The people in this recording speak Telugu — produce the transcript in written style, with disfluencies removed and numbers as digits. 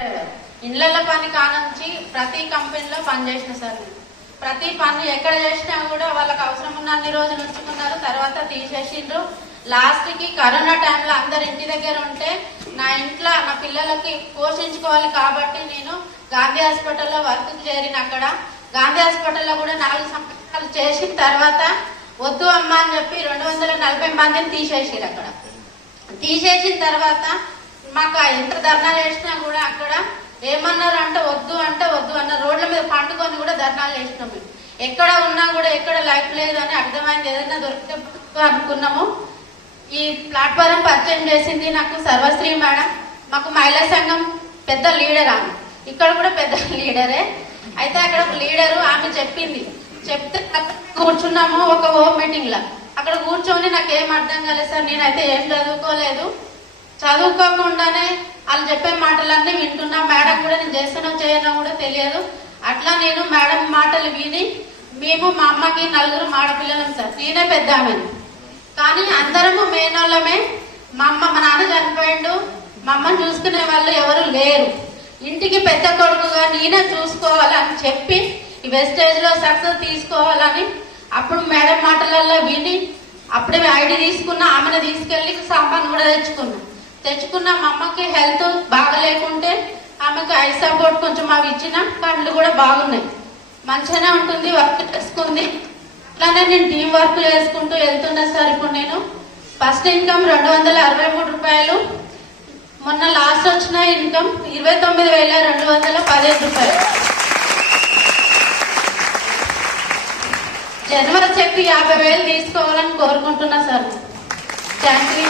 ఇళ్ళ పని కానుంచి ప్రతి కంపెనీలో పనిచేసిన సార్. ప్రతి పని ఎక్కడ చేసినా కూడా వాళ్ళకి అవసరం ఉన్న అన్ని రోజులు ఉంచుకున్నారు, తర్వాత తీసేసిండ్రు. లాస్ట్ కి కరోనా టైంలో అందరు ఇంటి దగ్గర ఉంటే నా ఇంట్లో నా పిల్లలకి పోషించుకోవాలి కాబట్టి నేను గాంధీ హాస్పిటల్లో వర్క్ చేరిన. అక్కడ గాంధీ హాస్పిటల్లో కూడా 4 సంవత్సరాలు చేసిన తర్వాత వద్దు అమ్మ అని చెప్పి 240 మందిని తీసేసారు. అక్కడ తీసేసిన తర్వాత మాకు ఎంత ధర్నా చేసినా కూడా అక్కడ ఏమన్నారు అంటే వద్దు అన్న రోడ్ల మీద పండుకొని కూడా ధర్నాలు చేసినాం. ఎక్కడ ఉన్నా కూడా ఎక్కడ లైఫ్ లేదు అని అర్థమైంది. ఏదైనా దొరికితే అనుకున్నాము. ఈ ప్లాట్ఫారం పరిచయం చేసింది నాకు సర్వశ్రీ మేడం. మాకు మహిళా సంఘం పెద్ద లీడర్ ఆమె, ఇక్కడ కూడా పెద్ద లీడరే. అయితే అక్కడ ఒక లీడరు ఆమె చెప్తే కూర్చున్నాము ఒక హోమ్ మీటింగ్ లా. అక్కడ కూర్చొని నాకు ఏం అర్థం కాలేదు సార్. నేనైతే ఏం చదువుకోలేదు, చదువుకోకుండానే వాళ్ళు చెప్పే మాటలన్నీ వింటున్నా. మేడం కూడా నేను చేస్తానో చేయనో కూడా తెలియదు. అట్లా నేను మేడం మాటలు విని మేము మా అమ్మకి 4 ఆడపిల్లలం సార్. నేనే పెద్ద ఆమెను, కానీ అందరము మేనోళ్ళమే. మా నాన్న చనిపోయిండు, మా అమ్మని చూసుకునే వాళ్ళు ఎవరు లేరు. ఇంటికి పెద్ద కొడుకుగా నేనే చూసుకోవాలని చెప్పి ఈ వెస్టేజ్ లో సక్సెస్ తీసుకోవాలని అప్పుడు మేడం మాటలలో విని అప్పుడే ఐడి తీసుకున్నా. ఆమెను తీసుకెళ్లి సామాన్ కూడా తెచ్చుకున్నా. మా అమ్మకి హెల్త్ బాగలేకుంటే ఆమెకు ఐ సపోర్ట్ కొంచెం అవి ఇచ్చిన. కళ్ళు కూడా బాగున్నాయి, మంచిగానే ఉంటుంది, వర్క్ చేసుకుంది. అట్లానే నేను టీం వర్క్ చేసుకుంటూ వెళ్తున్నా సార్. ఇప్పుడు నేను ఫస్ట్ ఇన్కమ్ 263 రూపాయలు, మొన్న లాస్ట్ వచ్చిన ఇన్కమ్ 29,215 రూపాయలు. జనవరి చెక్ 50,000 తీసుకోవాలని కోరుకుంటున్నా సార్. Thank you.